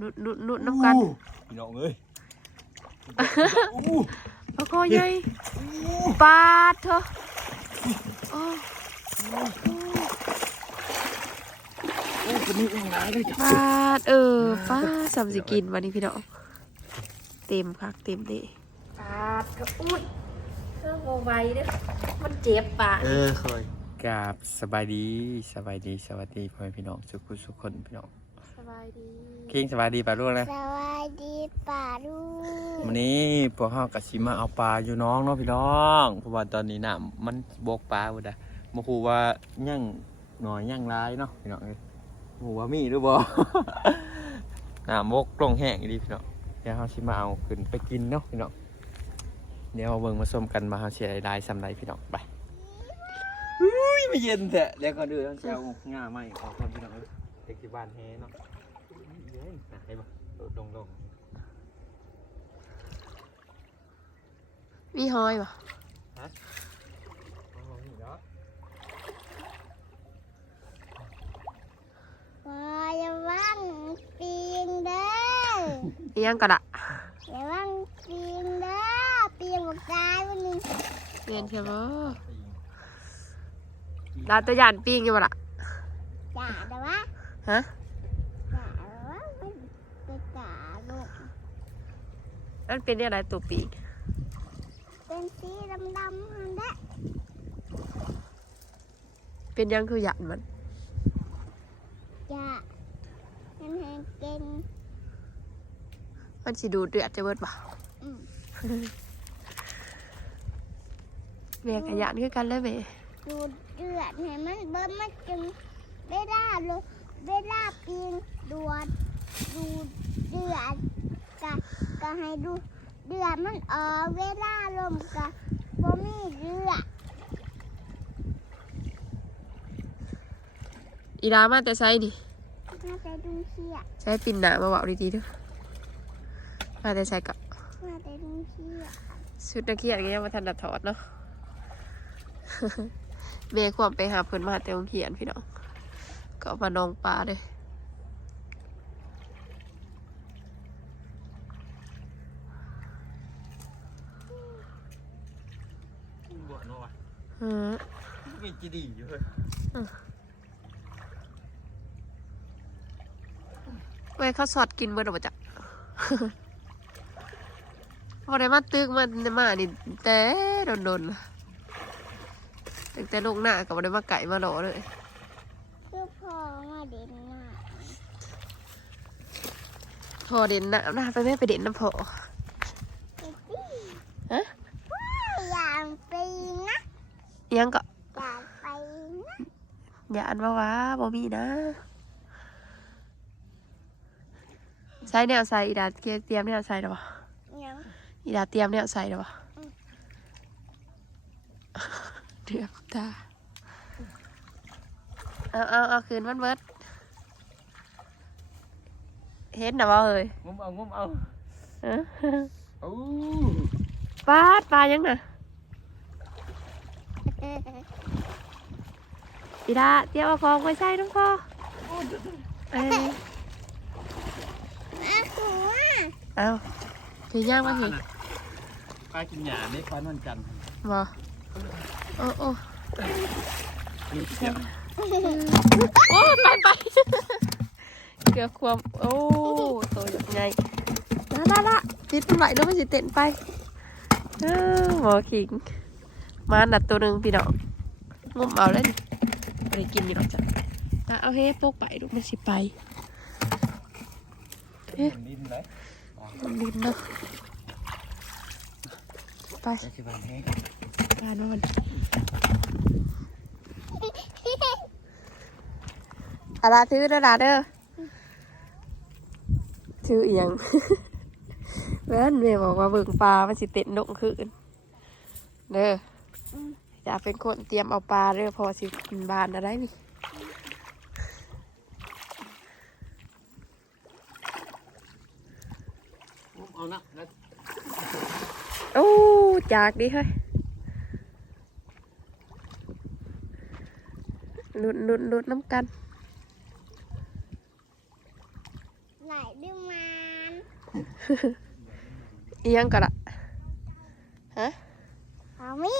นุดนุดนุดน้ำกันอู้พี่น้องเอ้ยอู้แล้วก็ใหญ่ปาดเถอะโอ้อู้คนนี้ยังไงเลยจ้ะปาดเออปาดสำสิกินวันนี้พี่น้องเต็มคักเต็มเดะปาดก็อุ้ยเธอโมไวเด้อมันเจ็บปาก เออเคยกราบสบายดีสบายดีสวัสดีพ่อแม่พี่น้องทุกคนทุกคนพี่น้องส บายดีคิงสบายดีป่าลูกนะสวัสดีป่าลูกวันนี้พวกเฮากับชิมาเอาปลาอยู่น้องเนาะพี่น้องเพราะว่าตอนนี้น้ำมันบกปลาบ่ได้บ่ฮู้ว่ายั่งหน่อยยั่งร้ายเนาะพี่น้องเอ้ยบ่ฮู้ว่ามีหรือบ่น้ำบกลงแห้งอีหลีพี่น้องเดี๋ยวเฮาสิมาเอาขึ้นไปกินเนาะพี่น้องเดี๋ยวเอาเบิ่งมาส้มกันมาเฮาสิได้ได้ซำใดพี่น้องไปอุ้ยมาเย็นแท้แล้วก็เดือดเช้าง่าใหม่ขอคนพี่น้องเอ้ยเด็กที่บ้านแฮเนาะเย็ นนะให้บ่โดดลงลงมีหอยปะเอานี่เนาะปาอย่าว่างปีนเด้อมียังกระดะอย่าว่างปีนเด้อปีนบอกตายวันนี้เรียนใช่ไหมดาวตัวหยานปิ้งอยู่ปะล่ะจ่าแต่ว่าฮะ จ่าแต่ว่าไม่ไปจ่าลูก นั่นเป็นอะไรตัวปีก เป็นสีดำๆฮันเด้เป็นยังคือหยันมันจ่ามันแหงเก่งมันสิดูเดือดจะเบิดปะอืมแม่ขยันคือกันเลยแม่ดูเดือดให้มันเบิ้ลมันจึงเวลาลงเวลาปีนดวดดูเดือดก็ ก็ให้ดูเดือดมันออกเวลาลมก็บ่มีเดือดอีดามาแต่ไซนี่มาแต่ดุงเชียใช้ปินหนามาเบาดีๆเด้วยมาแต่ไซกับมาแต่ดุงเชียชุดนักเขียนก็ยังมาทันดัดถอดเนาะแม่ความไปหาเพิ่นมาแต่โรงเขียนพี่น้องก็เอามานองปลาเลย บวชเนาะวะ เออมีจีดีอยู่เฮ้ยเว้ยเขาสอดกินเบิดออกมาจากพอได้มาตึกมันมานี่แต่โดนๆล่ะตั้งแต่ลงหน้าก็บ่ได้มาไก่มาหลอเลยคือพ่อมาเด่นหน้าพอเด่นน้ำนะไปแม่ไปเด่นน้ำพอ ไปสิ ฮะ อย่าไปนะ อิหยังก็ อย่าไปนะ อย่าอันว่าว่าบ่มีนะใช้แนวใส่อีดาเตรียมแนวใส่หรอวะยังอีดาเตรียมแนวใส่หรอวะอืมเดือบตาเอาเอาเอาคืนมันเบิดเห็นนะว่าเฮ้ยงุ้มเอางุ้มเอาเอ้อเอาปาดปลายังน่ะ อีดาเตรียมเอาของไว้ใส่น้องพ่อเอ้ยอาหัวเอาถือย่างมาสิปลากินหยาไม่ปลานอนจันทร์บ่โอ้โอ้นี่เสียงโอ้ไปไปเกือบความโอ้ตัวใหญ่ละละละติดมันไหวแล้วมันสิเต้นไปเออหมอขิงมาหนัดตัวหนึ่งพี่น้องงมเอาเลยดิ ไปกินอยู่หรอกจ้ะอะเอาเฮ้ตกไปลูกมันสิไปดินเลยมันดินเนาะไปบานแห้งานมันอาลาถือเด้อลาเด้อถืออีหยังเว้นแม่บอกว่าเบิ่งปลามันสิเต้นนกคืนเด้อ อจะเป็นคนเตรียมเอาปลาเด้อพอสิกินบานอะไรนี่งุ้มเอานะแล้วโอ้จากดิเฮ้ยหลุดหลุดหลุดน้ำกันไหลดึงมาอียังก็ละฮะ เอามี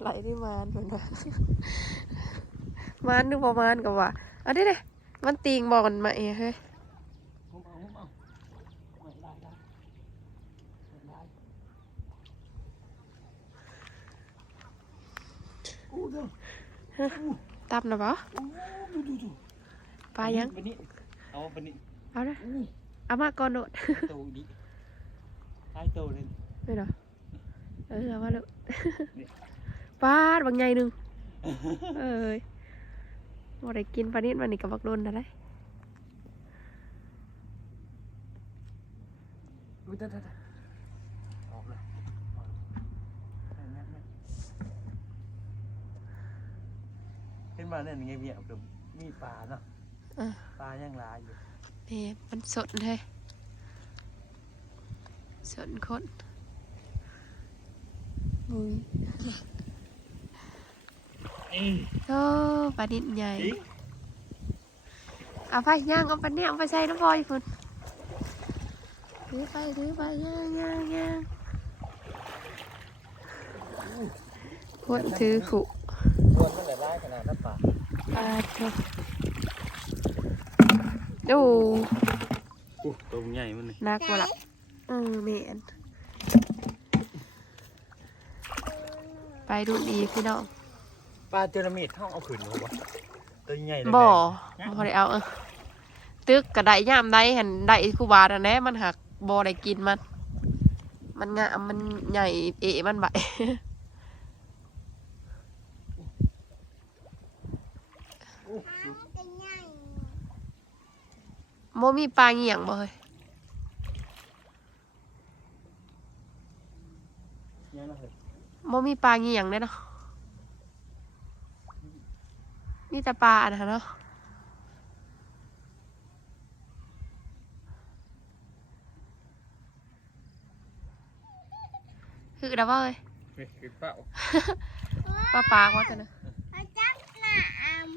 ไหลที่มานมันว่ามานนึกว่ามานกับว่าเอาได้เลยมันตีงบอลมาเองเฮ้ยผมเอาผมเอาไม่ได้ได้ไม่ได้อู้เด้อตับนะปะอู้ดูดูปลายังปนี้เอาปนี้เอาละอู้เอามาก่อนโดดโตดิท้ายโตเลยไม่เหรอเออเอามาเลยนี่ ปาดบางไงหนึ่งเอ้ยบ่ได้กินปลานิดมันนี่กับบักโดนอะไรอุ้ยตายตาออกเลยแม่แม่แม่เห็นมาเนี่ยไงเมียเดี๋ยวมีปลาเนาะปลายังลายอยู่เน่มันสดเลยสดคนมุย โอ้ปลานิดใหญ่จริงเอาไปย่างเอาไปเนี่ยเอาไปใส่น้ำบอยพุ่นถือไปถือไปย่างย่างย่างพวดถือขู่อ้วนมันหลายขนาดนั้นปลาปลาเถอะดูอู้ตัวใหญ่มันเลยนักว่าละเออเมนไปดูดีพี่น้อง ปลาเจระเม็ดท่องเอาขึ้นเหรอวะตัวใหญ่เลยบ่แม่บ่ได้เอาเออตึกกระไดย่ามได้หันได้คูบาทอันแน่มันหักบ่ได้กินมัน มันงามมันใหญ่เอะมันใบจะใหญ่โมมีปลาเงี่ยงบ่เฮ้ยยังนะเฮ้ยโมมีปลาเงี่ยงเด้เนาะ มีแต่ปลาอันนั้นเนาะคือดับเบิ้ลเอ้ยเฮ้ยคือเปล่าปลาปลาว่าจะนะพระจับหน้าอาม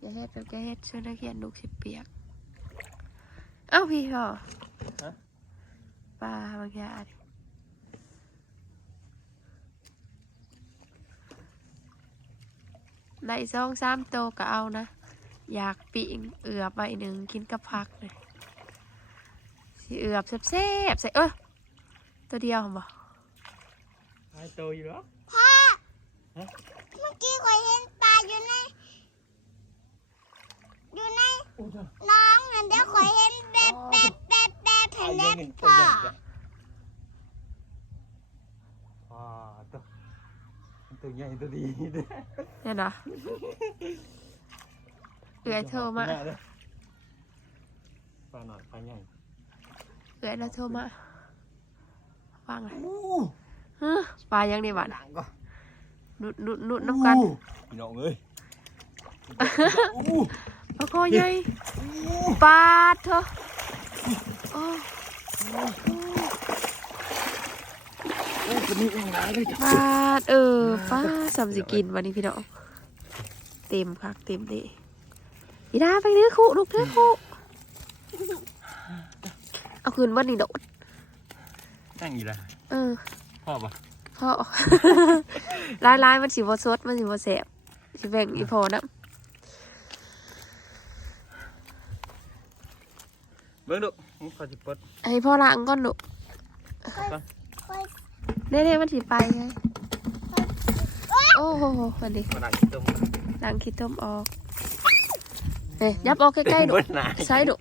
อย่าเฮ็ดแบบอย่าเฮ็ดช่วยนักเขียนลูกสิเปียก เอ้าพี่พ่อปลาบางอย่าง ในซองสามโตวก็เอานะ อยากปิ้งเอือบใบหนึ่งกินกับผักเลยสิเอือบแซ่บๆใส่เออตัวเดียวเหรอไอ้โตอยู่แล้วพ่อเมื่อกี้เคยเห็นปลาอยู่ใน อยู่ในอู้เด้อน้องนั่นเดี๋ยวเคยเห็นแบบแบบแบบแบบเห็นเล็บตัวพ่อใหญ่จ้ะอ่าตัว ตัวใหญ่ตัวดีเด้อเนี่ยนะเอือยโทรมาปลาหน่อยปลาใหญ่เอือยแล้วโทรมาฟังเลยอู้ฮะปลายังดีบ้านดังก็นุดนุดนุดน้ำกันพี่น้องเอ้ยอู้ปลาคอใหญ่ปลาเถอะ โอ้โอ้ตัวนี้ยังหลายเลยจ้ะปลาเออปลาสำสิกินวันนี้พี่น้องเต็มคักเต็มดีอีดาไปเนื้อคู่ลูกเนื้อคู่เอาคืนวันนี้โดดนั่งอยู่ละเออพ่อปะพ่อลายลายๆมันสีบสดมันสีบแสบสิแบ่งอีพอนะเบิ้งดูผมขอจิปดให้พ่อล้างก่อนลูก เคยเน่ๆมันสีไปไง โอ้โหวันนี้มาดังตรงล้างขี้ต้มออกเอ้ยยับออกใกล้ๆดูเบิ้งหนาใช่ดุ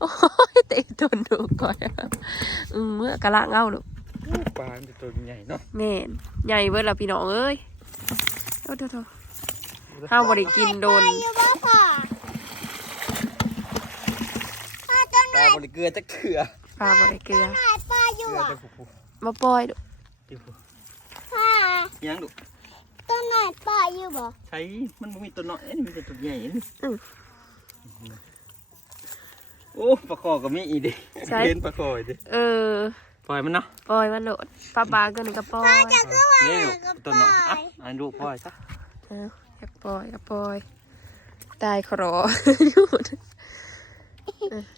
โอ้ยเตะตนดูก่อนอืมเมื่อกะละเงาดุปลามันจะตัวใหญ่เนาะแม่นใหญ่เบิดละพี่น้องเอ้ยโอ้โถๆห้ามบริกินโดนปลาอยู่บ่พ่อพ่อตัวไหปนลาบริเกลือจะเกลือปลาบริเกลือ อเกยู่ลืออะจะผูกมาปล่อยดุๆที่ผูกพ่อยังดูตัวไหนปลาอยู่บ่ใช้มันบ่มีตัวน้อยนี่มีแต่ตัวใหญ่นี่โอ้ปลาคอก็มีอีดิเห็นปลาคออีดิเออปล่อยมันเนาะปล่อยมันโหลดปลาปลาก็หนึ่งกระปล่อยนี่ตัวน้อยอะอันดูปล่อยซะอยากปล่อยก็ปล่อยตายครออยู่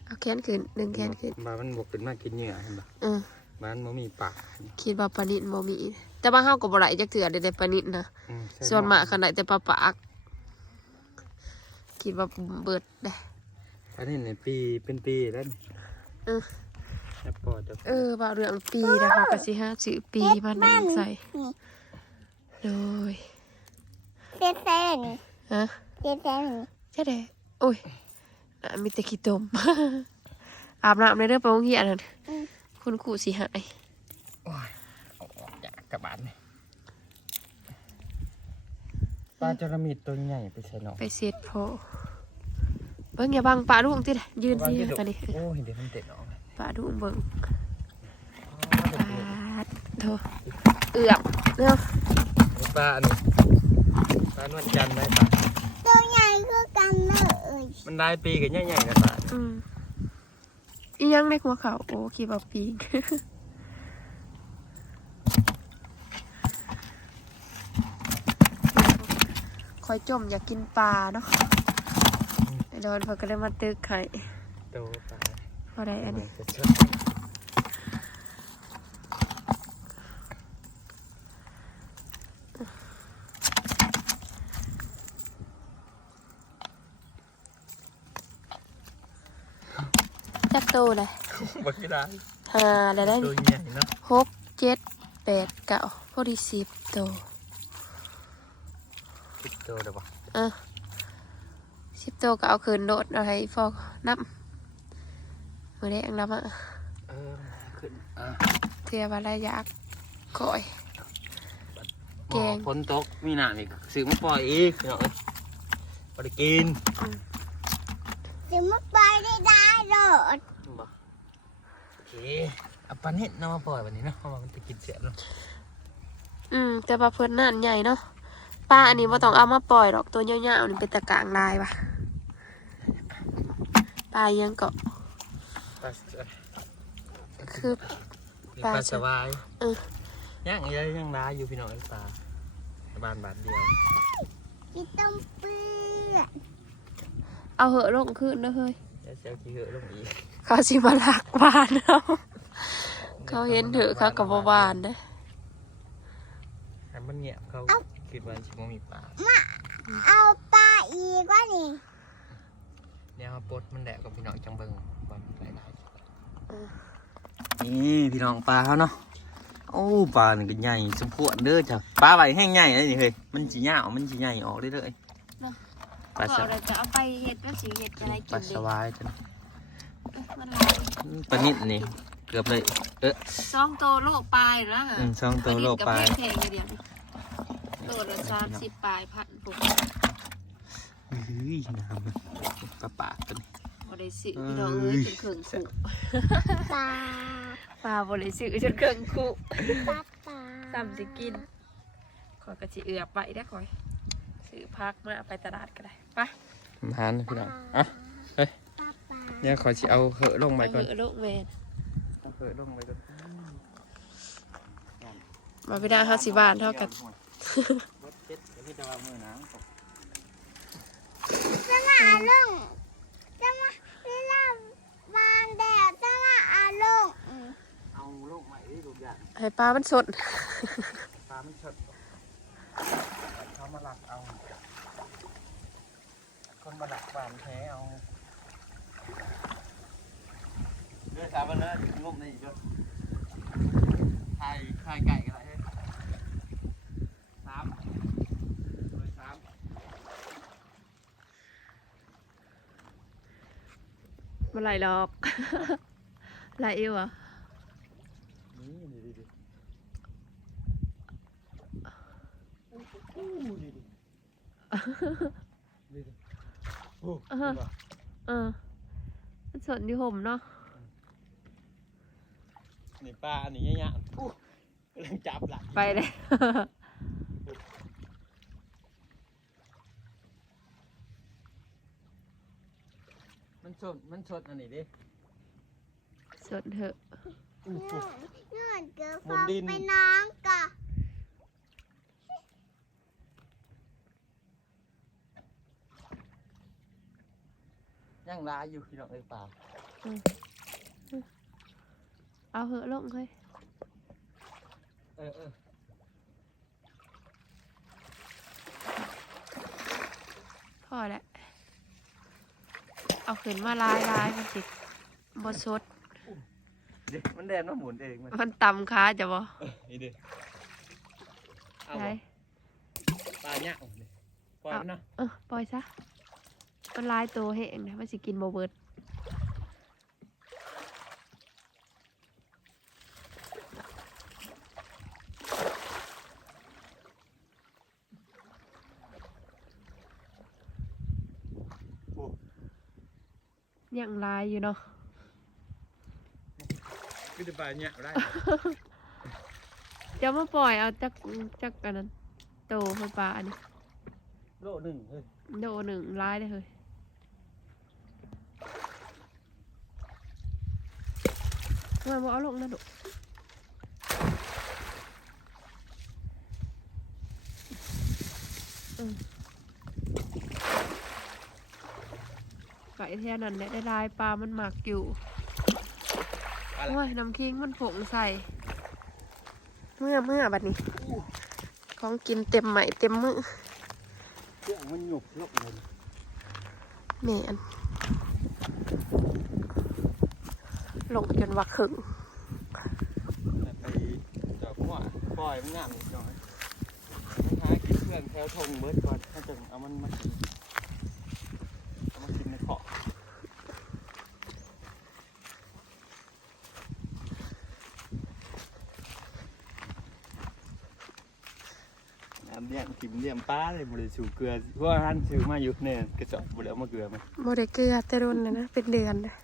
เอาแขนขึ้นดึงแขนขึ้นบามันบวกขึ้นมากินเหงื่อเห็นปะ เออบ้านมันมีปากคิดว่าปลานิดบ่มี แต่ว่าเฮาก็บ่ได้จักเทื่อได้แต่ปลานิดนะอืมใส่วนมากขนาดแต่ปลาปากคิดว่าเบิดได้ อันนี้ในปีเป็นปีแล้วนี่เออ แล้วปอดจะเออว่าเรื่องปีนะคะก็สิหาชื่อปีมานั่งใส่นี่โดยเจ๊แซ่นี่ฮะ เจ๊แซ่นี่ใช่เด้โอ้ยน่ะมีแต่ขี้ตม อาบน้ำในเรื่องไปโรงเรียนนั่น คุณครูสิหายโอ้ยเอาออกจากกระบาดนี่ปลาจระมีตัวใหญ่ไปใส่หนองไปเสียดพอเบิ่งอย่าบังปลาลูกติดยืนสิอันนี้โอ้ยเดี๋ยวมันเตะหนองเลยปลาลูกเบิ่งอ๋อปลาโถเอือบเนาะเดี๋ยวปลาอันนี้ปลานวลจันทร์ได้ปลาตัวใหญ่คือกันเลยมันได้ปีกับใหญ่ๆนะปลาอืม อียังในหัวเขาโอ้คิดว่าปีกคอยจมอยากกินปลาเนาะไอ้ดอนเพิ่นก็ได้มาตึกไข่โตปลาพอได้อันนี้ จะเชื่อ จักโตเลยบักกีฬาห้าได้ได้ตัวนี่ใหญ่เนาะหกเจ็ดแปดเก้าพอดีสิบโตคิดโตเดี๋ยวปะอะสิบโตก็เอาคืนโดดเอาให้ฟอกนับมือได้อังนับอะเออขึ้นอะเทียบอะไรอยากก่อยแกงฝนตกมีหนานี่ซื้อมาปล่อยอีกเนาะพอได้กิน จะมาไปได้ได้โดด บ่โอ เคเอาปลาเน็ตเนาะมาปล่อยวันนี้เนาะเพราะว่ามันจะกินเสียเนาะอืมแต่ปลาเพิ่นนั่นใหญ่เนาะปลาอันนี้ว่าต้องเอามาปล่อยหรอกตัวยาวๆนี่เป็นตะกร้างลายปะปลายังเกาะปลาคือปลาปลาสวายเออย่างเยอะย่างร้ายอยู่พี่น้องไอ้ปลาบานบาทเดียวที่ต้องเปื้อนเอาเหอะลงขึ้นเด้อเฮ้ยแล้วเซลขี้เหอะลงอีก เขาสิมาลักบานเนาะเขาเห็นเถอะเขากับวานเด้อให้มันเงียบเขาคิดว่าชิมมีปลาเอาปลาอีกว่านี่เนี่ยเขาปลดมันแดดกับพี่น้องจังเบิงบอลหลายๆนี่พี่น้องปลาเขาเนาะโอ้ปลานี่ก็ใหญ่สมควรเด้อจ้ะปลาใบแห้งใหญ่เลยนี่เฮ้ยมันจีเหยาวมันจีใหญ่ออกเรื่อยๆปลาสเราจะเอาไปเห็ดก็สิเห็ดจะให้ปกิลานสเด็กวายจ้ะ มันปลานิดนี่ เกือบเลยเออสองโตโลปลายนะฮะอืมสองตัวโลปลายแพงเดียวโลละสามสิบปลายพันปุ๊บเฮ้ยน้ำมันปลาปากตัวนี้บริสุทธิ์พี่น้องเอ้ยจนเข่งคุปลาปลาบริสุทธิ์จนเข่งคุปลาปลาซ้ำสิกิน ขอยกระจิเอือบไปได้อคอยซื้อพักมาไปตลาดก็ได้ไปทานพี่น้องอะเฮ้ย ปลาปลา เนี่ยขอชิเอาเหอะลงไปก่อนเออลูกเวนเอาเหอะลงไปก่อนมาพี่ดาห้าสิบบาทเท่ากันรถเจ็ดเดี๋ยวพี่จะวางมือน้ำจะมาเอาลงจะมาเวลาวางแดดจะมาเอาลงอืมเอาลงใหม่ดิทุกอย่างให้ปลามันสดปลาไม่ชดเขามาหลักเอา คนมาหลักปลาแท้เอา เลือดสามวันแล้วงบในอีกด้วยไข่ไข่ไก่กันอะไรสามเลยสามมาไหลหรอกไหลเอวเหรอะนี่นี่ดิดิดิดิดิดิโอ้เออเออมันสดอยู่ห่มเนาะ นี่ปลาอันนี้เนี่ยๆอู้กำลังจับหลักไปเลย มันสดมันสดอันนี้ดิสดเถอะอู้ เงื่อนเงื่อนเกิดหมุฟนองดิน ไปน้องกะมยังลายอยู่พี่น้องเอ้ยปลา เอาเหอะลงเฮ้ยเออเออพอแล้วเอาขึ้นมาลายลายมันสิบสดเดี๋ยวมันแดนมาหมุนเองมันมันตำขาจะบ่นี่ดิเอาไหนบ่ปลาเนี่ยเอาดิปล่อยมันเนาะ เออปล่อยซะมันลายตัวแห้งนะมันสิกินบ่เบิด ยังลายอยู่เนาะก็จะไปเนี่ยได้ จะมาปล่อยเอาจักจักอันนั้นโตไฟปลาอันนี้โลหนึ่งเฮ้ยโดหนึ่งลายได้เลยมาบอกเอาลงนะดุ ไก่แท่นั้นแหละได้ลายปลามันหมักอยู่ปลาอะไรโอ้ยน้ำคิงมันผงใส่ เมื่อเมื่อบัดนี้ ของกินเต็มใหม่เต็มมือเครื่องมันหยุบลกเลยแม่นลงจนว่าครึ่งไปเจาะหัวปล่อยมันงามนิดหน่อยหากินเครื่องแถวทงเบิร์ดก่อนถ้าจะเอามันมากินเอามากินในเกาะน้ำ เลี้ยงกินเลี้ยงปลาเลยบริสูเกลือเพราะว่าท่านซื้อมาอยู่เนี่ยกระสอบบริเอามาเกลือมาโมเดเกลือแต่รุนนะนะเป็นเดือนเลย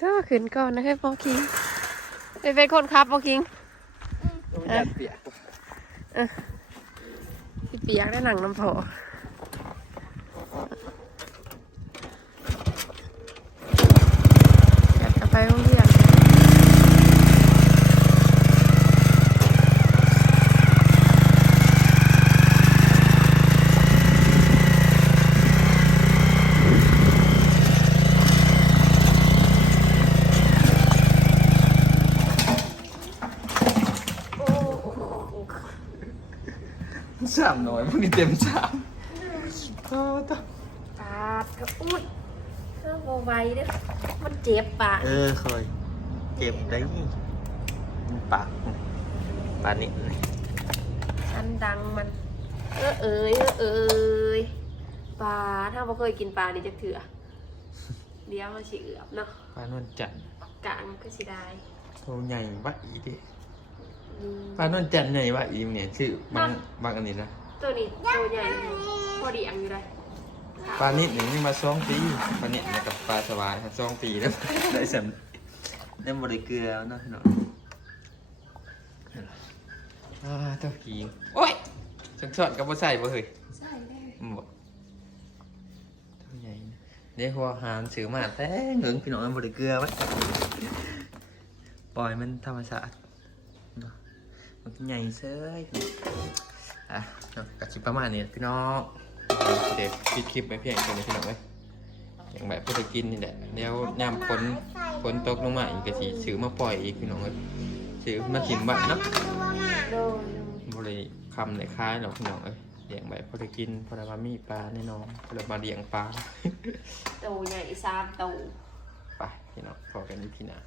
ก็ขึ้นก่อนนะครับพอคิงไปเป็นคนขับพอคิงต้องยัดเปียกพี่เปียกได้หนังน้ำพออยากจะ ไปโรงเรียนสามหน่อยพวกนี้เต็มสามก็ต้อง ปาดก็อุ้ยเธอโบไวเด้อมันเจ็บปากเออเคยเก็บได้ปากปากนี่อันดังมัน เออเอยเออเอยปลาถ้าบ่เคยกินปลานี่จะเถื่อเดี๋ยวมันสิเอือบเนาะปลานวลจันทร์กลางก็สิได้โทใหญ่วะอีดิอืมปลานวลจันทร์ใหญ่วะอีมเนี่ยชื่อบางบางอันนี้นะตัวนี้ตัวใหญ่พอดีอังอยู่ได้ ปลานิดหนึ่งนี่มาสองปีปลานิดเนี่ยกับปลาสวายครับสองปีแล้วได้สำได้บริเกลือแล้วเนาะเนาะอ่าเจ้าผีโอ้ยสังสอนกับบ่ใส่บ่เฮ้ยใช่ได้อืมบ่เท่าใหญ่นะเดี๋ยวหัวหามซื้อมาแต่เหงึงพี่น้องมันบริเกลือไว้ปล่อยมันธรรมชาติเนาะมันก็ใหญ่เซ้ยอะเนาะกะสิประมาณนี้พี่น้อง เดี๋ยวปิดคลิปไปเพียงแค่นี้พี่น้องเอ้ยอย่างแบบเพื่อกินนี่แหละเดี๋ยวยามฝนฝนตกลงมาอีกกะสิซื้อมาปล่อยอีกพี่น้องเอ้ยซื้อมาถิ่มบ้านเนาะโดนบริคำในค่ายหรอกพี่น้องเอ้ยเลี้ยงแบบพอได้กินพอได้มามีปลาแน่นอนพอได้มาเลี้ยงปลาโตใหญ่สามโตไปพี่น้องพอกันที่พี่นาบ